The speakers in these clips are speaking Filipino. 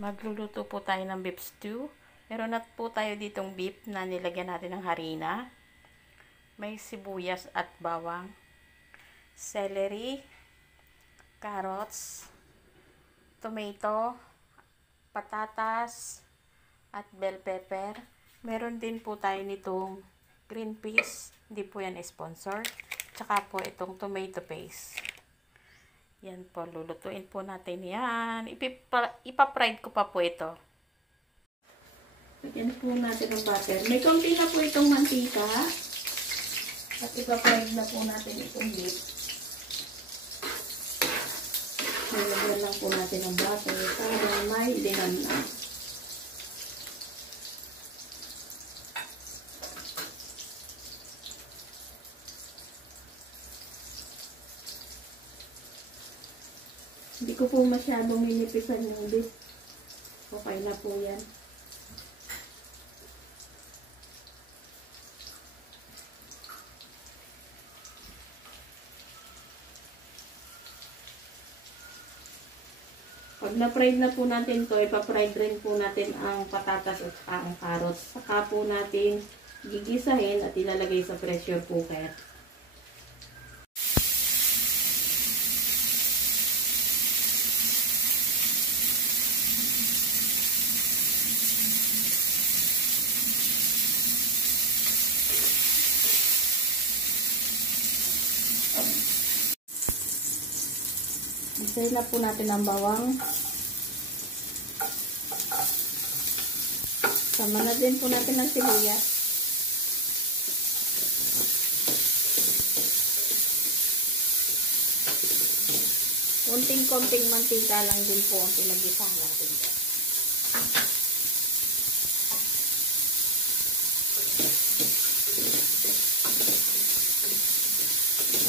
Magluluto po tayo ng beef stew. Meron na po tayo ditong beef na nilagyan natin ng harina. May sibuyas at bawang, celery, carrots, tomato, patatas, at bell pepper. Meron din po tayo nitong green peas. Hindi po yan sponsor. Tsaka po itong tomato paste. Yan po, lulutuin po natin yan. Ipa-fried ko pa po ito. Lagyan po natin ng butter. May konti na po itong mantika. At ipa-fried na po natin itong beef. Lagyan lang po natin ng butter para may lihan na. Hindi ko po masyadong minipisan yung beef. Okay na po yan. Pag na-fried na po natin to, ipa-fried rin po natin ang patatas at ang carrots. Saka po natin gigisahin at ilalagay sa pressure cooker. Isahin na po natin ang bawang. Sama na din po natin ang sibuyas. Konting-konting mantika lang din po ang pinag-isa natin.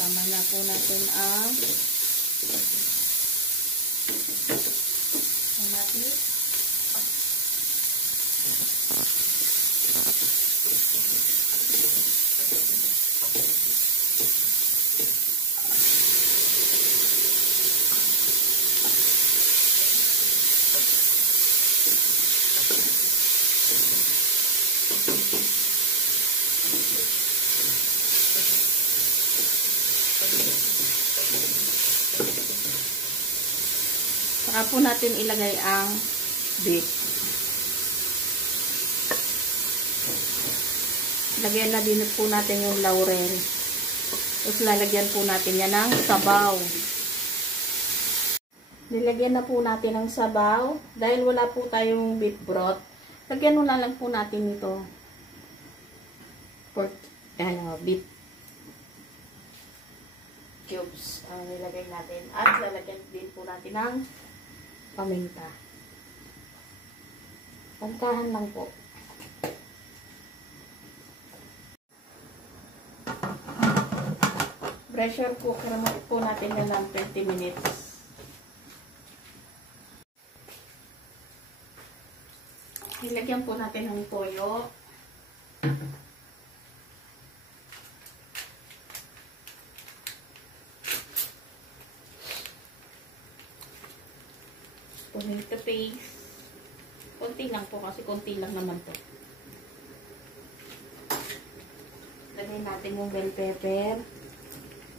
Sama na po natin ang kamatis. Saka po natin ilagay ang beef. Lagyan na din po natin yung laurel. Tapos lalagyan po natin yan ng sabaw. Nilagyan na po natin ng sabaw. Dahil wala po tayong beef broth, lagyan na lang po natin ito. Beef cubes ang nilagay natin. At lalagyan din po natin ng paminta. Pantahan lang po. Pressure cooker mo po natin na ng 20 minutes. Nilagyan po natin ng toyo. Tomato paste. Konti lang po kasi konti lang naman to. Lagay natin yung bell pepper.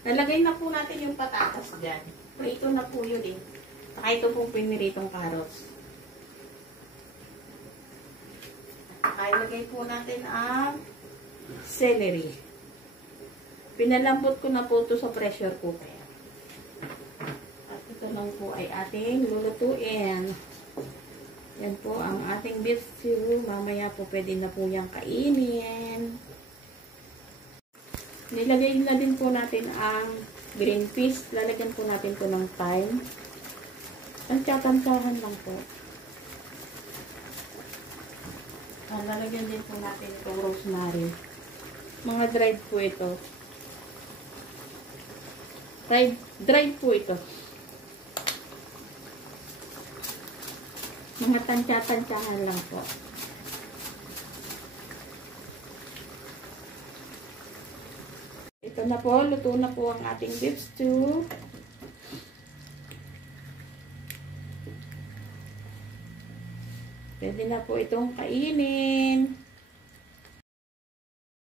Nalagay na po natin yung patatas dyan. Prito na po yun eh. Saka ito pong piniritong carrots. At ilagay po natin ang celery. Pinalambot ko na po ito sa pressure cooker. Ito lang po ay ating lulutuin. Yan po ang ating beef stew. Mamaya po pwede na po yung kainin. Nilagay na din po natin ang green peas. Lalagyan po natin po ng thyme. Tansya-tansyahan lang po. Lalagyan din po natin itong rosemary. Mga dried po ito. Dried po ito. Mga tansya-tansyahan lang po. Ito na po, luto na po ang ating beef stew. Pwede na po itong kainin.